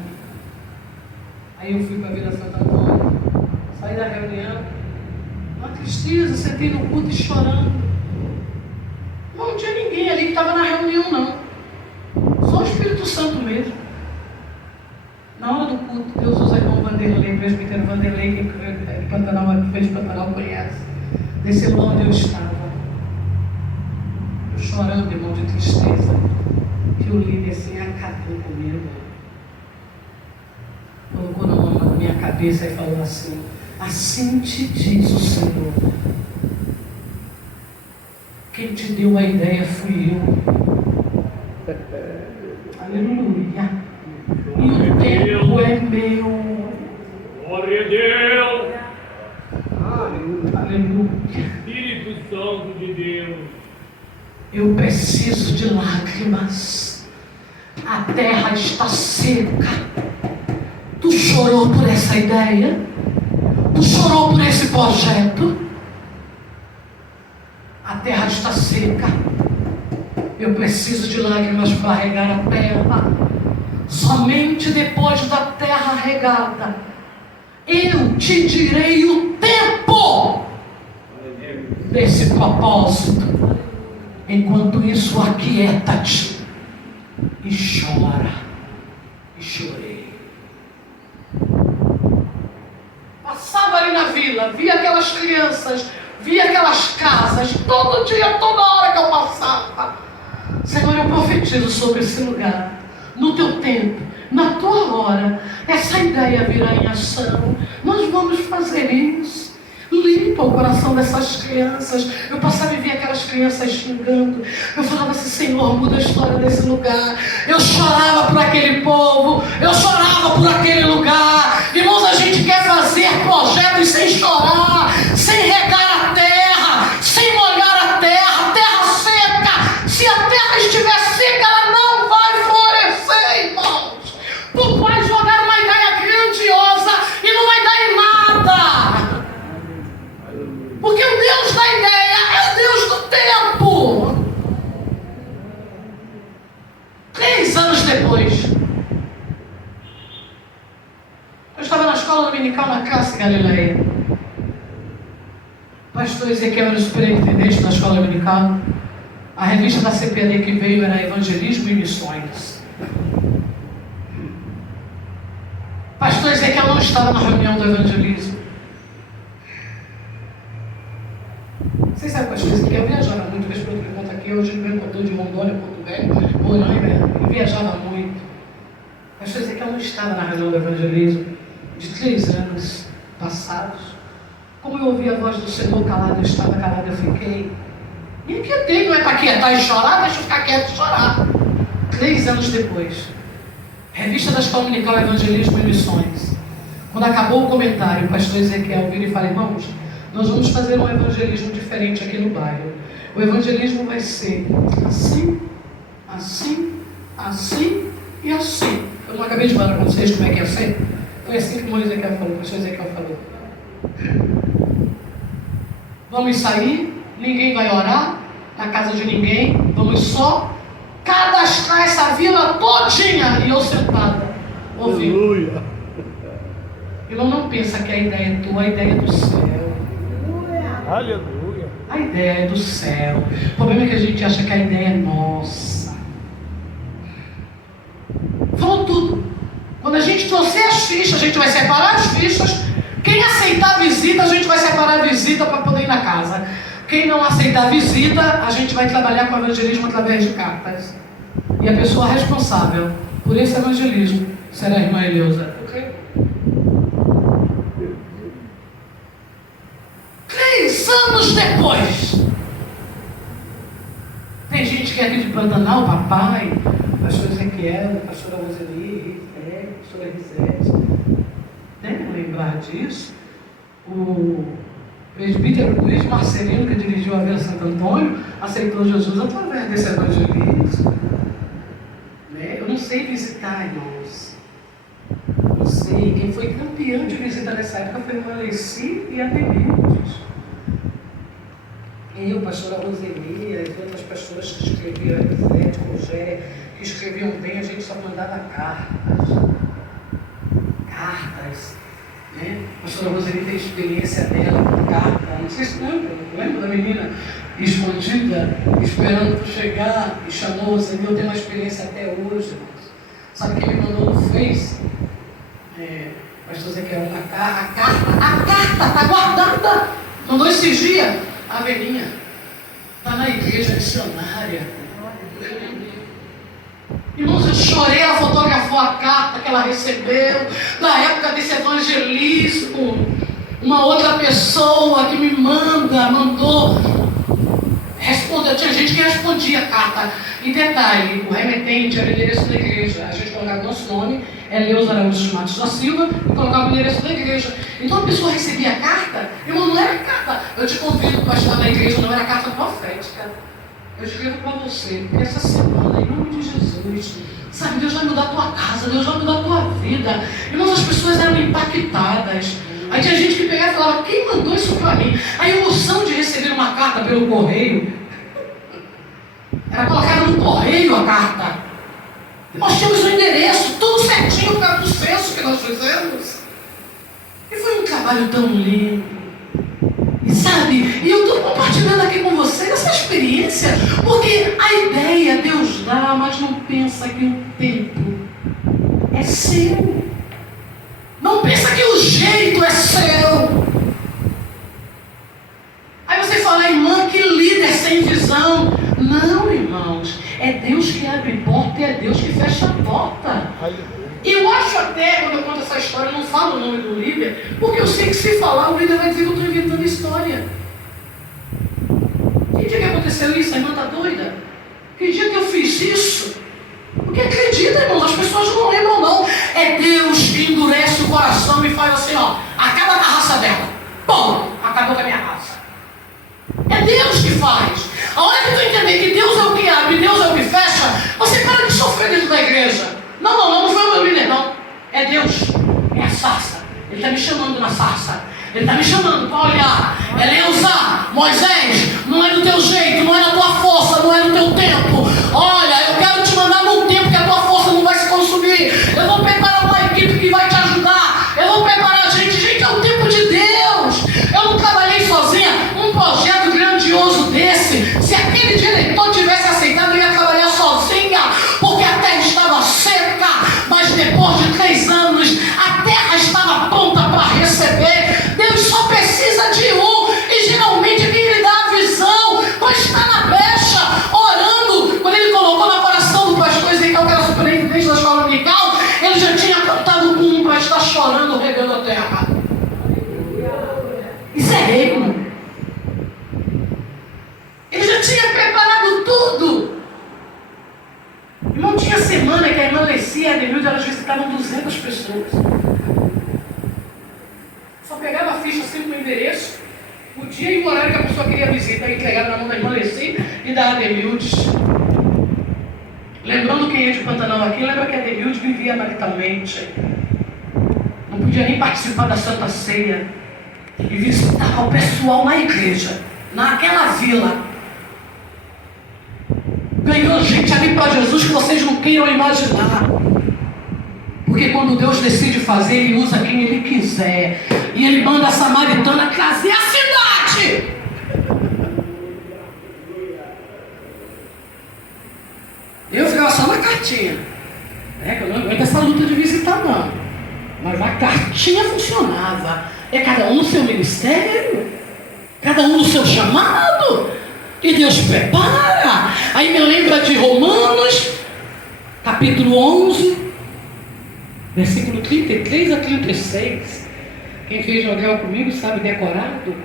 Aí eu fui para a Vila Santo Antônio. Saí da reunião, uma tristeza, sentei no culto e chorando. Não tinha ninguém ali que estava na reunião, não. Só o Espírito Santo mesmo. Na hora do culto, Deus usa o irmão Vanderlei, o presbítero Vanderlei, que fez de Pantanal, conhece. Desceu lá onde eu estava. Eu chorando, irmão, de tristeza. Que o líder assim acabou comigo. Colocou na mão na minha cabeça e falou assim: assim te diz o Senhor, quem te deu a ideia fui eu. Aleluia. E o tempo é meu. Glória a Deus. Aleluia. Espírito Santo de Deus. Eu preciso de lágrimas. A terra está seca. Tu chorou por essa ideia? Tu chorou por esse projeto? A terra está seca. Eu preciso de lágrimas para regar a terra. Somente depois da terra regada, eu te direi o tempo desse propósito. Enquanto isso, aquieta-te e chora. E chorei. Passava ali na vila, via aquelas crianças, via aquelas casas, todo dia, toda hora que eu passava. Senhor, eu profetizo sobre esse lugar. No teu tempo, na tua hora, essa ideia virá em ação. Nós vamos fazer isso. Limpa o coração dessas crianças. Eu passava e via aquelas crianças xingando. Eu falava assim, Senhor, muda a história desse lugar. Eu chorava por aquele povo. Eu chorava por aquele lugar. Irmãos, a gente quer fazer projetos sem chorar, sem regar a terra, sem molhar a terra seca. Se a terra estiver seca, ela não vai florescer, irmãos. Tu pode jogar uma ideia grandiosa e não vai dar em nada. Porque o Deus da ideia é o Deus do tempo. 3 anos depois, eu estava na escola dominical na classe Galileia. O pastor Ezequiel era o superintendente da escola dominical. A revista da CPD que veio era Evangelismo e Missões. O pastor Ezequiel não estava na reunião do evangelismo. Vocês sabem, pastor Ezequiel viajava muito, vez por outra conta aqui, hoje ele veio de Rondônia, Porto Velho, Roraima, ele viajava muito. O pastor Ezequiel não estava na reunião do evangelismo de 3 anos passados. Como eu ouvi a voz do Senhor calado, eu estava calado, eu fiquei. E inquietei, não é para quietar e chorar, deixa eu ficar quieto e chorar. 3 anos depois, revista da Escola Dominical Evangelismo e Missões. Quando acabou o comentário, o pastor Ezequiel vira e fala, irmãos, nós vamos fazer um evangelismo diferente aqui no bairro. O evangelismo vai ser assim, assim, assim e assim. Eu não acabei de falar para vocês como é que ia ser? Foi assim que o Ezequiel falou, o pastor Ezequiel falou. Vamos sair, ninguém vai orar na casa de ninguém, vamos só cadastrar essa vila todinha. E eu sentada, ouvindo. Aleluia. Irmão, não pensa que a ideia é tua, a ideia é do céu. Aleluia. A ideia é do céu. O problema é que a gente acha que a ideia é nossa. Falou tudo. Quando a gente trouxer as fichas, a gente vai separar as fichas. Quem aceitar a visita, a gente vai separar a visita para poder ir na casa. Quem não aceitar a visita, a gente vai trabalhar com o evangelismo através de cartas. E a pessoa responsável por esse evangelismo será a irmã Eleusa. Ok? 3 anos depois, tem gente que é aqui de Pantanal, papai, pastor Ezequiel, pastora Roseli, pastora Risete. Devem lembrar disso. O presbítero Luiz Marcelino, que dirigiu a Vila Santo Antônio, aceitou Jesus através desse evangelismo. Eu não sei visitar, irmãos. Não sei. Quem foi campeão de visita nessa época foi o Alessi e a Denildes. Eu, pastora Roseli, as outras pastoras que escreviam, a Risete, Rogéria, que escreviam bem, a gente só mandava cartas. Né? A pastora Roseli tem experiência dela com carta. Não sei se lembra da menina escondida, esperando tu chegar e chamou Roseli. Eu tenho uma experiência até hoje. Sabe quem me mandou no Face? Pastor Ezequiel, a carta está guardada. Mandou esses dias. A velhinha está na igreja missionária. Irmãos, eu chorei, ela fotografou a carta que ela recebeu da época desse evangelismo. Uma outra pessoa que me mandou responder. Tinha gente que respondia a carta. E detalhe, o remetente era o endereço da igreja. A gente colocava nosso nome, Eleusa Araújo Matos da Silva, e colocava o endereço da igreja. Então a pessoa recebia a carta, irmão, não era carta, eu te convido para estar na igreja, não era carta profética. Eu escrevo para você, porque essa semana, em nome de Jesus, sabe, Deus vai mudar a tua casa, Deus vai mudar a tua vida. Irmãos, as pessoas eram impactadas. Aí tinha gente que pegava e falava, quem mandou isso para mim? A emoção de receber uma carta pelo correio, era colocada no correio a carta. E nós tínhamos o endereço, tudo certinho por causa do censo que nós fizemos. E foi um trabalho tão lindo. E sabe, e eu estou compartilhando aqui com vocês essa experiência, porque a ideia Deus dá, mas não pensa que o tempo é seu. Não pensa que o jeito é seu. Aí você fala, irmã, que líder sem visão. Não, irmãos, é Deus que abre porta e é Deus que fecha a porta. E eu acho até, quando eu conto essa história, eu não falo o nome do líder, porque eu sei que se falar, o líder vai dizer que eu estou inventando história. Que dia que aconteceu isso? A irmã está doida? Que dia que eu fiz isso? Porque acredita, irmãos, as pessoas não lembram não. É Deus que endurece o coração e faz assim, ó, acaba com a raça dela. Pum, acabou com a minha raça. É Deus que faz. A hora que tu entender que Deus é o que abre, Deus é o que fecha, você para de sofrer dentro da igreja. Não foi o meu líder, não. É Deus, é a sarça. Ele está me chamando na sarça. Ele está me chamando para olhar. Eleusa, Moisés, não é do teu jeito, não é da tua força, não é do teu tempo. Olha, eu quero te mandar num tempo que a tua força não vai se consumir. Eu vou preparar uma equipe que vai te ajudar. Eu vou preparar a gente. Gente, é o tempo de Deus. Eu não trabalhei sozinha. Um projeto grandioso desse, se aquele diretor tivesse aceitado, eu ia trabalhar sozinha, porque a terra estava seca. Mas depois de 3 anos, a terra estava pronta para receber. Deus só precisa de um, e geralmente quem lhe dá a visão vai estar na brecha, orando. Quando ele colocou no coração do pastor Ezequiel, que era superintendente da escola dominical, ele já tinha cantado com um para estar chorando, regando a terra. Isso é reino. Ele já tinha preparado tudo. Não tinha semana que a irmã Lecia e a Adenilde, elas visitavam 200 pessoas. Só pegava a ficha assim com o endereço, o dia e o horário que a pessoa queria visitar, e entregava na mão da irmã Lecia e da Adenilde. Lembrando quem é de Pantanal aqui, lembra que a Adenilde vivia maritalmente. Não podia nem participar da Santa Ceia. E visitava o pessoal na igreja, naquela vila. Ganhou gente ali para Jesus que vocês não queiram imaginar. Porque quando Deus decide fazer, Ele usa quem Ele quiser. E Ele manda a samaritana trazer a cidade. Eu ficava só na cartinha. Que eu não aguento essa luta de visitar não. Mas a cartinha funcionava. É cada um no seu ministério. Cada um no seu chamado. E Deus prepara. Aí me lembra de Romanos, capítulo 11, versículo 33 a 36. Quem fez jogral comigo sabe decorado.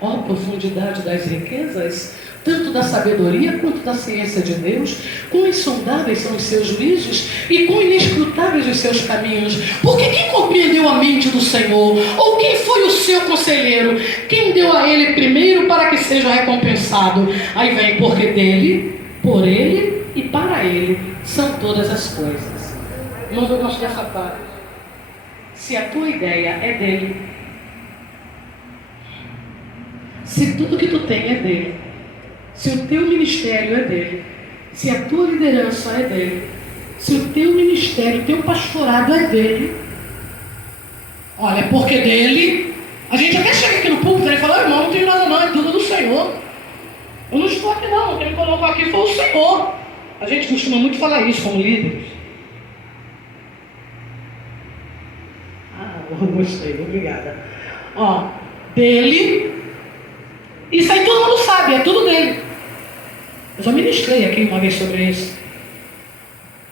Ó, profundidade das riquezas, tanto da sabedoria quanto da ciência de Deus. Quão insondáveis são os seus juízos e quão inescrutáveis os seus caminhos. Porque quem compreendeu a mente do Senhor? Ou quem foi o seu conselheiro? Quem deu a ele primeiro para que seja recompensado? Aí vem, porque dele, por ele e para ele são todas as coisas. Irmãos, eu gosto dessa parte. Se a tua ideia é dele, se tudo que tu tem é dele, se o teu ministério é dele, se a tua liderança é dele, se o teu ministério, o teu pastorado é dele, olha, porque dele, a gente até chega aqui no púlpito e fala, irmão, não tenho nada não, é tudo do Senhor. Eu não estou aqui não, quem me colocou aqui foi o Senhor. A gente costuma muito falar isso como líderes. Eu gostei, obrigada. Dele, isso aí todo mundo sabe, é tudo dele. Eu já ministrei aqui uma vez sobre isso.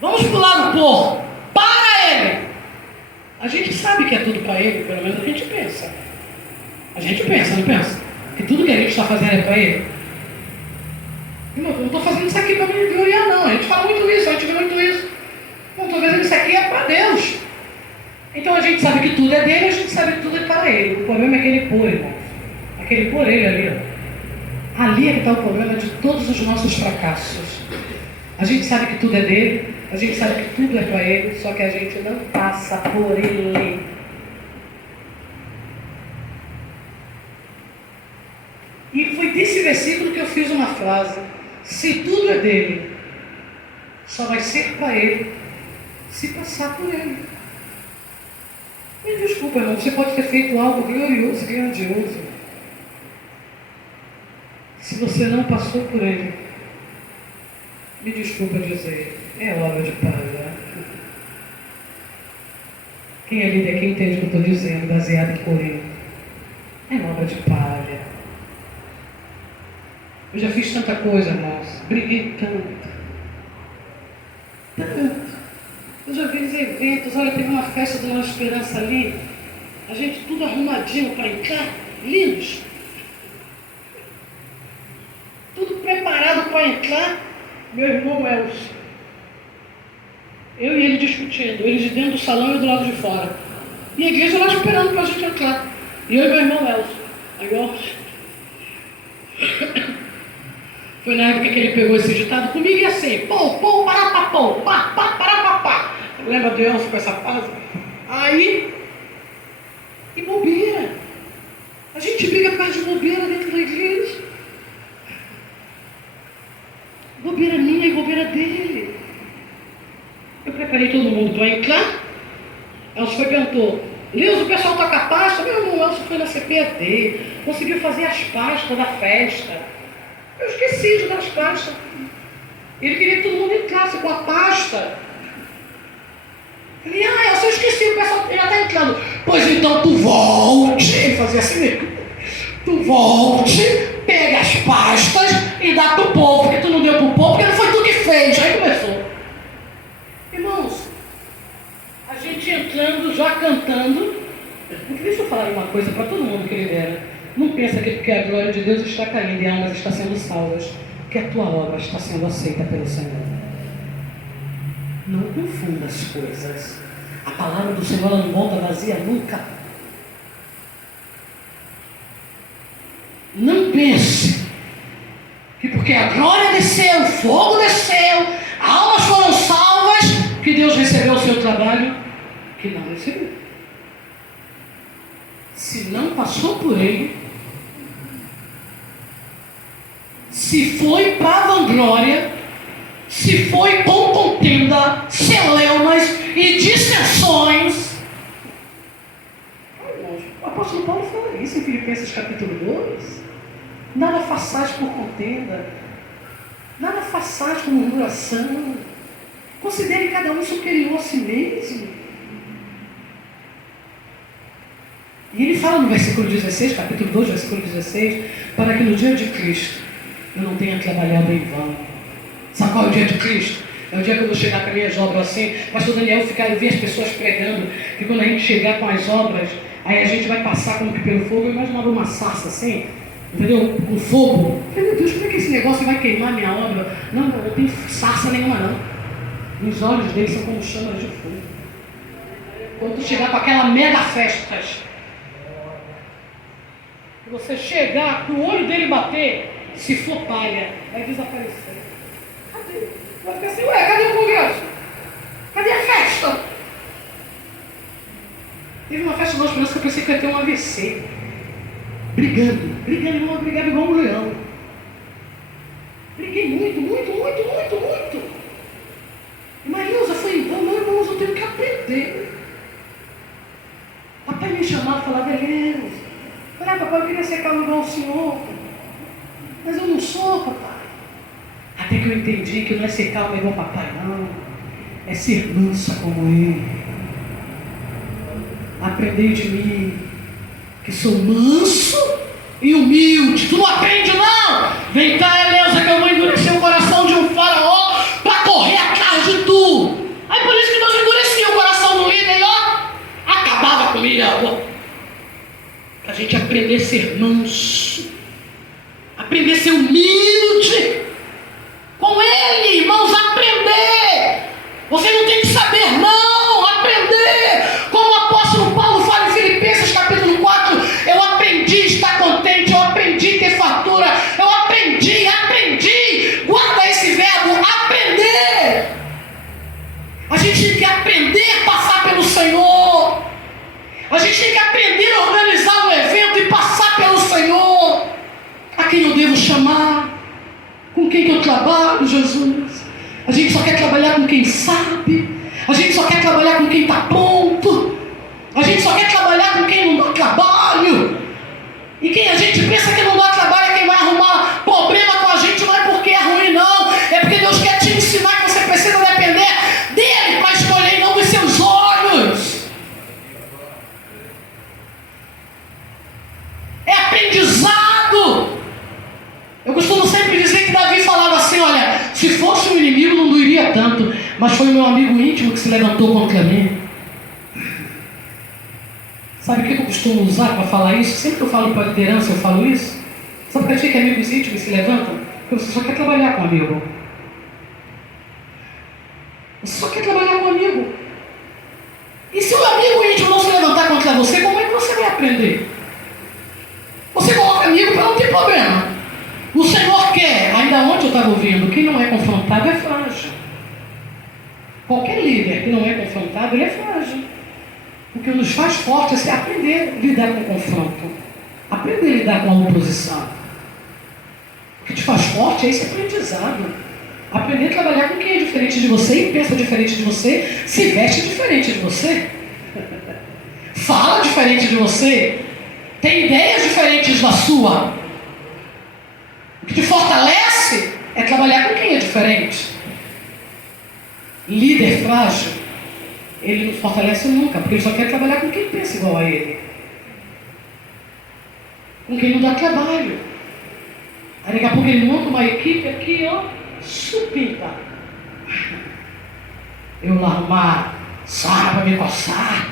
Vamos pular o por, para ele. A gente sabe que é tudo para ele, pelo menos a gente pensa. A gente pensa, não pensa? Que tudo que a gente está fazendo é para ele. Não, eu não estou fazendo isso aqui para me gloriar, não. A gente fala muito isso, a gente vê muito isso. Não estou fazendo isso aqui é para Deus. Então a gente sabe que tudo é dele, a gente sabe que tudo é para ele. O problema é aquele por, irmão. Aquele por ele ali, ó. Ali é que está o problema de todos os nossos fracassos. A gente sabe que tudo é dele, a gente sabe que tudo é para ele, só que a gente não passa por ele. E foi desse versículo que eu fiz uma frase. Se tudo é dele, só vai ser para ele se passar por ele. Me desculpa, irmão, você pode ter feito algo glorioso, grandioso. Se você não passou por ele, me desculpa dizer, é hora de parar. Quem é líder aqui entende o que eu estou dizendo, baseado em Corinto. É hora de palha. Eu já fiz tanta coisa, irmãos. Briguei tanto. Eu já fiz eventos, olha, teve uma festa do Nova Esperança ali, a gente tudo arrumadinho para entrar, lindos. Tudo preparado para entrar, meu irmão Elcio. Eu e ele discutindo, ele de dentro do salão e eu do lado de fora. E a igreja lá esperando para a gente entrar. E eu e meu irmão Elcio. Aí eu... Foi na época que ele pegou esse ditado comigo e assim, pô, pará, pá. Lembra do Elcio com essa frase? Aí, e bobeira. A gente briga por causa de bobeira dentro da igreja. Bobeira minha e bobeira dele. Eu preparei todo mundo para entrar. Elcio foi e perguntou, Leuso, o pessoal toca pasta? Meu irmão Elcio foi na CPAD, conseguiu fazer as pastas da festa. Eu esqueci de dar as pastas. Ele queria que todo mundo entrasse com a pasta. Ele, eu esqueci, o pessoal já está entrando. Pois então tu volte, ele fazia assim mesmo. Tu volte, pega as pastas e dá pro povo, porque tu não deu pro povo, porque não foi tu que fez. Aí começou. Irmãos, a gente entrando, já cantando. Deixa eu falar uma coisa para todo mundo que lidera. Não pensa que porque a glória de Deus está caindo e almas estão sendo salvas, que a tua obra está sendo aceita pelo Senhor. Não confunda as coisas. A palavra do Senhor não volta vazia nunca. Não pense que porque a glória desceu, o fogo desceu, almas foram salvas, que Deus recebeu o seu trabalho, que não recebeu. Se não passou por ele, se foi para vanglória, se foi com contenda, celeumas e dissensões. O apóstolo Paulo fala isso em Filipenses capítulo 2. Nada façais por contenda, nada façais com murmuração. Considere cada um superior a si mesmo. E ele fala no versículo 16, capítulo 2, versículo 16, para que no dia de Cristo eu não tenha trabalhado em vão. Sabe qual é o dia de Cristo? É o dia que eu vou chegar com as minhas obras assim, pastor Daniel ficar e ver as pessoas pregando, que quando a gente chegar com as obras, aí a gente vai passar como que pelo fogo. Eu imaginava uma sarça assim, entendeu? Com fogo. Eu falei, meu Deus, como é que esse negócio vai queimar minha obra? Não tem sarça nenhuma não. Os olhos dele são como chamas de fogo. Quando tu chegar com aquela mega festa, você chegar, o olho dele bater, se for palha, vai desaparecer. Cadê? Vai ficar assim, cadê o congresso? Cadê a festa? Teve uma festa de Nova Esperança que eu pensei que ia ter um AVC. Brigando, irmão, brigava igual um leão. Briguei muito. E Marilza foi em vão, não, irmãos, eu tenho que aprender. Papai me chamava e falava, beleza. Falei, papai, eu queria ser calmo igual o senhor. Mas eu não sou, papai. Até que eu entendi que não é ser calmo igual o papai, não. É ser mansa como ele. Aprendei de mim, que sou manso e humilde. Tu não aprende, não? Vem cá, Eleusa, que eu vou endurecer o coração de um faraó para correr atrás de tu. Aí por isso que Deus endurecia o coração do líder e acabava comigo. A gente aprender a ser manso, aprender a ser humilde com ele, irmãos, aprender. Você não tem que saber, não, aprender. Como o apóstolo Paulo fala em Filipenses capítulo 4, eu aprendi a estar contente, eu aprendi a ter fartura, eu aprendi, guarda esse verbo, aprender. A gente tem que aprender a passar pelo Senhor. A gente tem que aprender a organizar um evento e passar pelo Senhor. A quem eu devo chamar? Com quem que eu trabalho, Jesus? A gente só quer trabalhar com quem sabe. A gente só quer trabalhar com quem está pronto. A gente só quer trabalhar com quem não dá trabalho. E quem a gente pensa que não dá trabalho é quem vai arrumar problema com a gente. Não é porque é ruim, não. É porque Deus quer te ensinar que você precisa depender dele para escolher e não dos seus olhos. É aprendizado. Eu costumo sempre dizer que Davi falava assim, olha, se fosse um inimigo não doeria tanto, mas foi o meu amigo íntimo que se levantou contra mim. Sabe o que eu costumo usar para falar isso? Sempre que eu falo para a liderança, eu falo isso. Sabe por que amigos íntimos se levantam? Porque você só quer trabalhar com um amigo. Você só quer trabalhar com um amigo. E se o amigo íntimo não se levantar contra você, como é que você vai aprender? Você coloca amigo para não ter problema. O Senhor quer, ainda ontem eu estava ouvindo, quem não é confrontado é frágil. Qualquer líder que não é confrontado, ele é frágil. O que nos faz fortes é aprender a lidar com o confronto. Aprender a lidar com a oposição. O que te faz forte é esse aprendizado. Aprender a trabalhar com quem é diferente de você e pensa diferente de você, se veste diferente de você, fala diferente de você, tem ideias diferentes da sua. O que te fortalece é trabalhar com quem é diferente. Líder frágil, ele não fortalece nunca, porque ele só quer trabalhar com quem pensa igual a ele. Com quem não dá trabalho. Aí daqui a pouco ele monta uma equipe aqui, ó, supimpa. Eu lá arrumar sarna para me coçar.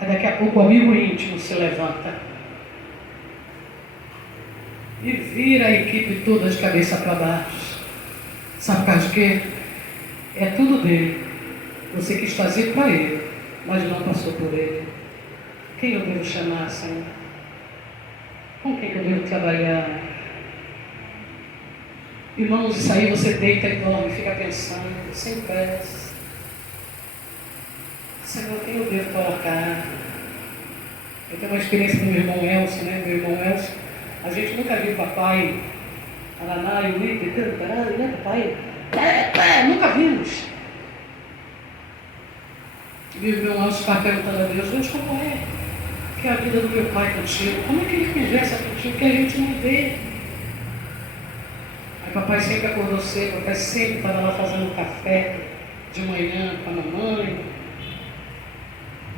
Aí daqui a pouco o amigo íntimo se levanta e vira a equipe toda de cabeça para baixo. Sabe por causa de quê? É tudo dele. Você quis fazer para ele, mas não passou por ele. Quem eu devo chamar, Senhor? Com quem eu devo trabalhar? Irmãos, isso aí você deita e dorme, fica pensando, sem pressa. Senhor, quem eu devo colocar? Eu tenho uma experiência com meu irmão Elcio, né? Meu irmão Elcio, a gente nunca viu papai, Araná e o Ipe cantar, né, papai? Nunca vimos. Meu irmão Elcio está perguntando a Deus, como é que é a vida do meu pai contigo? Como é que ele conversa contigo que a gente não vê? Papai sempre acordou cedo, papai sempre estava lá fazendo café de manhã com a mamãe,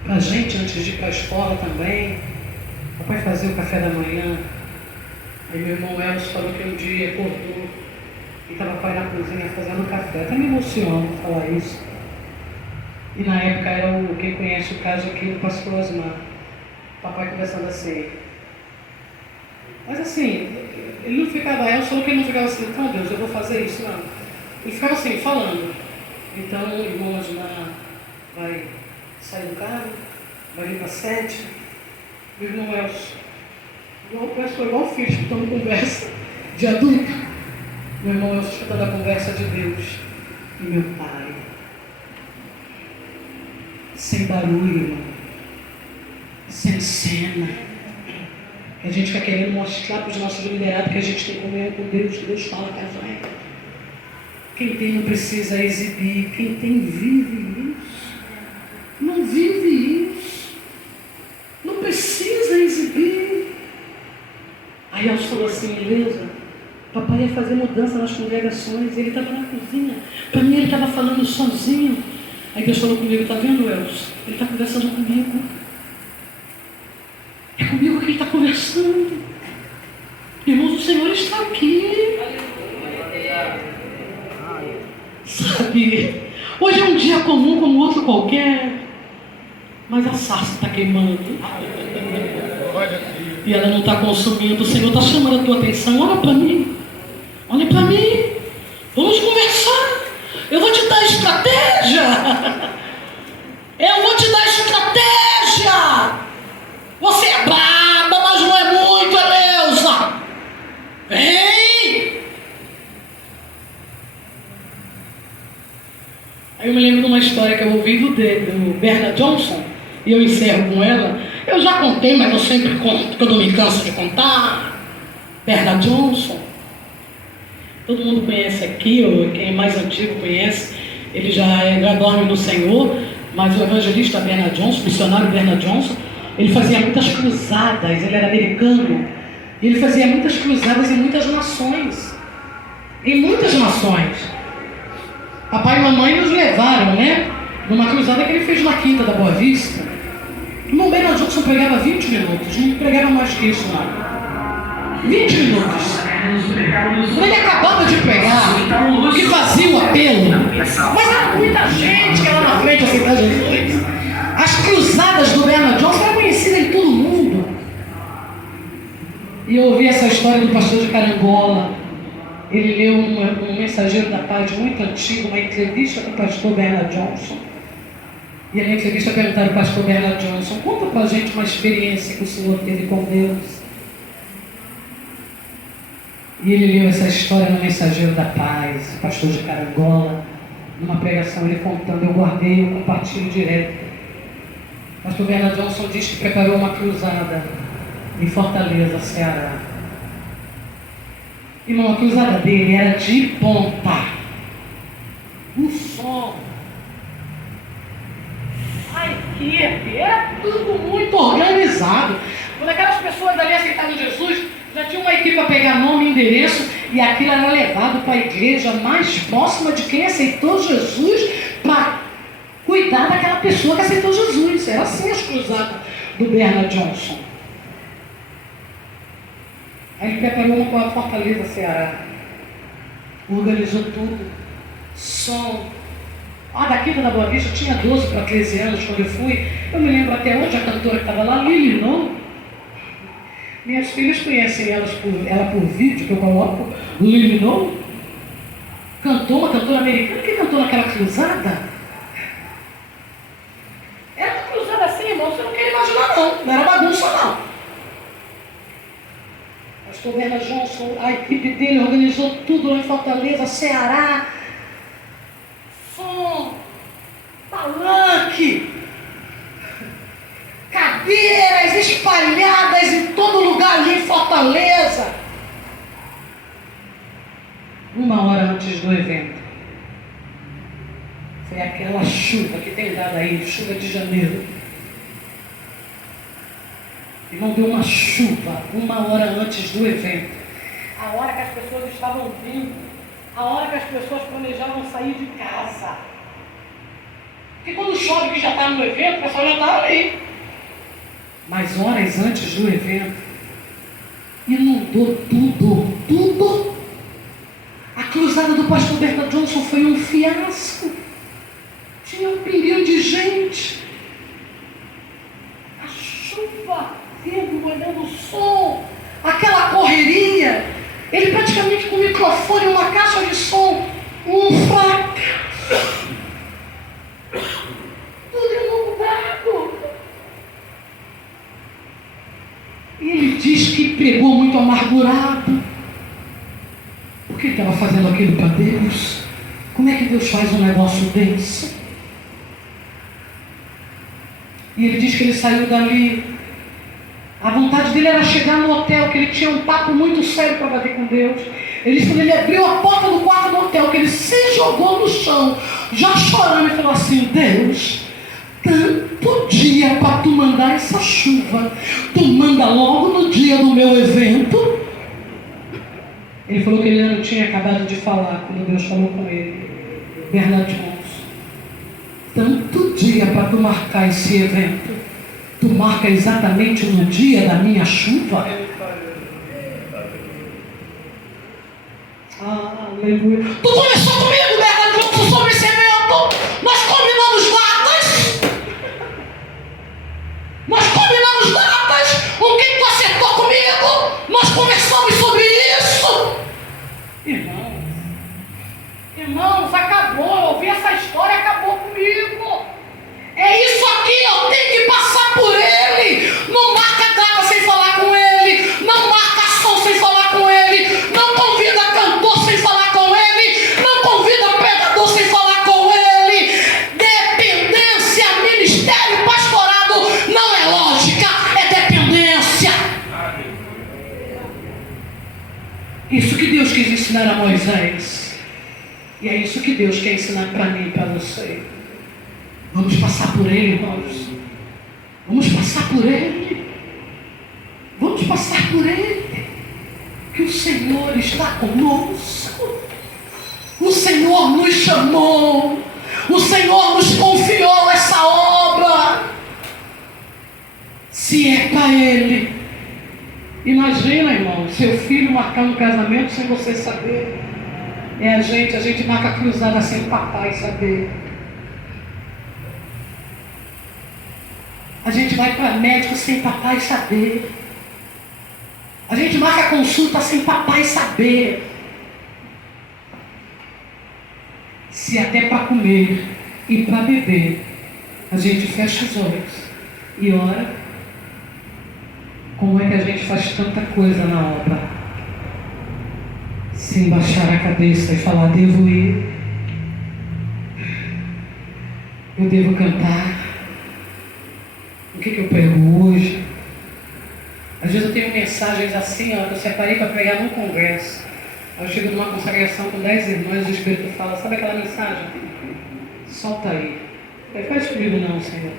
para a gente antes de ir para a escola também. Papai fazia o café da manhã. Aí meu irmão Elcio falou que um dia acordou e estava pai na cozinha fazendo café. Até me emociono falar isso. E na época era quem conhece o caso aqui, o pastor Osmar. Papai conversando assim. Mas assim, ele não ficava, Elcio falou que ele não ficava assim, então Deus, eu vou fazer isso, não. Ele ficava assim, falando. Então o irmão Osmar vai sair do carro, vai vir para 7. O irmão Elcio, igual filho, escutando conversa de adulto. Meu irmão Elcio escutando a conversa de Deus e meu pai. Sem barulho, irmão. Sem cena. A gente fica querendo mostrar para os nossos liderados que a gente tem comunhão com Deus, que Deus fala com a gente. Quem tem não precisa exibir, quem tem vive isso. Não vive isso. Não precisa exibir. Aí Elcio falou assim, beleza, papai ia fazer mudança nas congregações, ele estava na cozinha. Para mim ele estava falando sozinho. Aí Deus falou comigo, está vendo, Elcio? Ele está conversando comigo. É comigo que ele está conversando. Irmãos, o Senhor está aqui. Sabe, hoje é um dia comum como outro qualquer, mas a sarça está queimando. E ela não está consumindo. O Senhor está chamando a tua atenção. Olha para mim. Olha para mim. Vamos conversar. Eu vou te dar estratégia. Eu vou te dar estratégia. Você é braba, mas não é muito, Eleusa. Vem! Aí eu me lembro de uma história que eu ouvi do Bernard Johnson, e eu encerro com ela. Eu já contei, mas eu sempre conto, porque eu não me canso de contar. Bernard Johnson. Todo mundo conhece aqui, ou quem é mais antigo conhece, ele já dorme no Senhor, mas o evangelista Bernard Johnson, o missionário Bernard Johnson, ele fazia muitas cruzadas, ele era americano, e ele fazia muitas cruzadas em muitas nações. Em muitas nações. Papai e mamãe nos levaram, né? Numa cruzada que ele fez na Quinta da Boa Vista. O irmão Bernard Johnson pregava 20 minutos, não pregava mais que isso, não. 20 minutos. Ele acabava de pregar o que fazia o apelo, mas era muita gente que era na frente aceitar Jesus. As cruzadas do Bernard Johnson eram conhecidas em todo mundo. E eu ouvi essa história do pastor de Carangola. Ele leu um Mensageiro da Paz muito antigo, uma entrevista com o pastor Bernard Johnson. E na entrevista perguntaram ao pastor Bernard Johnson: conta pra gente uma experiência que o senhor teve com Deus. E ele leu essa história no Mensageiro da Paz, o pastor de Carangola, numa pregação, ele contando, eu guardei, eu compartilho direto. O pastor Bernard Johnson diz que preparou uma cruzada em Fortaleza, Ceará. Irmão, a cruzada dele era de ponta. O som, a equipe, era tudo muito organizado. Quando aquelas pessoas ali aceitaram Jesus, já tinha uma equipe para pegar nome e endereço, e aquilo era levado para a igreja mais próxima de quem aceitou Jesus, para cuidar daquela pessoa que aceitou Jesus. Era assim as cruzadas do Bernard Johnson. Aí ele preparou uma com a Fortaleza, Ceará. Organizou tudo. Som. Daqui da Boa Vista, eu tinha 12 para 13 anos quando eu fui. Eu me lembro até hoje, a cantora que estava lá, Lili, não? Minhas filhas conhecem ela por vídeo que eu coloco. Lili, não? Cantou, uma cantora americana que cantou naquela cruzada. Era uma cruzada assim, irmão, você não quer imaginar, não. Não era bagunça, não. Pastor Bernard Johnson, a equipe dele organizou tudo lá em Fortaleza, Ceará. Som, palanque, cadeiras espalhadas em todo lugar ali em Fortaleza. 1 hora antes do evento, foi aquela chuva que tem dado aí, chuva de janeiro. E não deu uma chuva 1 hora antes do evento. A hora que as pessoas estavam vindo, a hora que as pessoas planejavam sair de casa. Porque quando chove que já está no evento, o pessoal já está ali. Mas horas antes do evento, inundou tudo. A cruzada do pastor Bernard Johnson foi um fiasco. Tinha um perigo de gente. A chuva vindo, molhando o som, aquela correria. Ele praticamente com o microfone, uma caixa de som, um fracasso. Tudo inundado. E ele diz que pregou muito amargurado. Por que ele estava fazendo aquilo para Deus? Como é que Deus faz um negócio desse? E ele diz que ele saiu dali. A vontade dele era chegar no hotel, que ele tinha um papo muito sério para bater com Deus. Ele disse que ele abriu a porta do quarto do hotel, que ele se jogou no chão, já chorando, e falou assim: Deus, tanto dia para tu mandar essa chuva, tu manda logo no dia do meu evento. Ele falou que ele não tinha acabado de falar quando Deus falou com ele. Bernard Johnson, tanto dia para tu marcar esse evento, tu marca exatamente no dia da minha chuva. Aleluia. Tu começou comigo, Bernard Johnson, sobre esse evento. Nós combinamos datas. O que tu acertou comigo? Nós conversamos sobre isso. Irmãos, acabou. Eu ouvi essa história, acabou comigo. É isso aqui, eu tenho que passar por ele. Não marca data sem falar com ele. Não marca som sem falar com ele. Não convida cantor sem falar com ele. Não convida pregador sem falar com ele. Dependência, ministério, pastorado não é lógica, é dependência. Isso que Deus quis ensinar a Moisés. E é isso que Deus quer ensinar para mim e para você. Vamos passar por ele, irmãos. Vamos passar por ele. Vamos passar por ele. Que o Senhor está conosco. O Senhor nos chamou. O Senhor nos confiou essa obra. Se é para ele, Imagina, irmão, seu filho marcar um casamento sem você saber. A gente marca cruzada sem o papai saber. A gente vai para médico sem papai saber. A gente marca consulta sem papai saber. Se até para comer e para beber a gente fecha os olhos e ora, como é que a gente faz tanta coisa na obra sem baixar a cabeça e falar: devo ir, eu devo cantar, o que eu prego hoje? Às vezes eu tenho mensagens assim, ó, que eu separei para pregar num congresso. Eu chego numa consagração com 10 irmãs e o Espírito fala: sabe aquela mensagem? Solta aí. Ele faz comigo não, Senhor.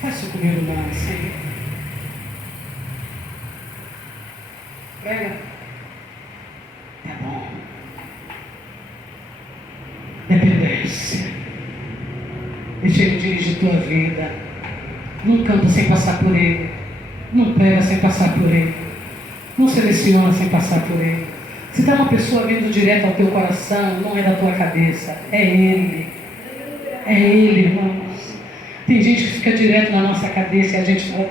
Faz isso comigo não, Senhor. Prega. Tá bom. Dependência. Deixa ele dirigir tua vida. Não canta sem passar por ele. Não prega sem passar por ele. Não seleciona sem passar por ele. Se está uma pessoa vindo direto ao teu coração, não é da tua cabeça, é ele. É ele, irmãos. Tem gente que fica direto na nossa cabeça e a gente fala: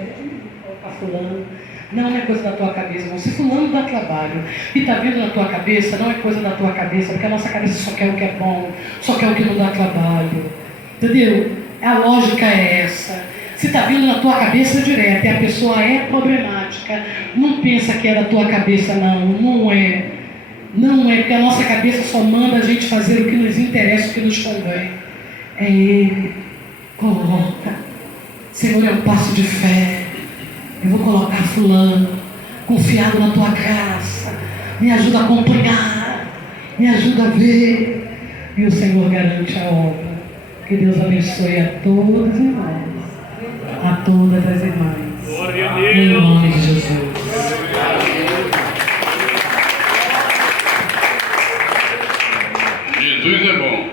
opa, fulano. Não é coisa da tua cabeça, irmão. Se fulano dá trabalho e está vindo na tua cabeça, não é coisa da tua cabeça, porque a nossa cabeça só quer o que é bom, só quer o que não dá trabalho. Entendeu? A lógica é essa. Se está vindo na tua cabeça direto e a pessoa é problemática, não pensa que é da tua cabeça, não. Não é. Não é, porque a nossa cabeça só manda a gente fazer o que nos interessa, o que nos convém. É ele. Coloca. Senhor, é um passo de fé. Eu vou colocar fulano, confiado na tua graça. Me ajuda a acompanhar. Me ajuda a ver. E o Senhor garante a obra. Que Deus abençoe a todos os irmãos. A todas as irmãs. Glória a Em Deus. nome de Jesus. Jesus é bom.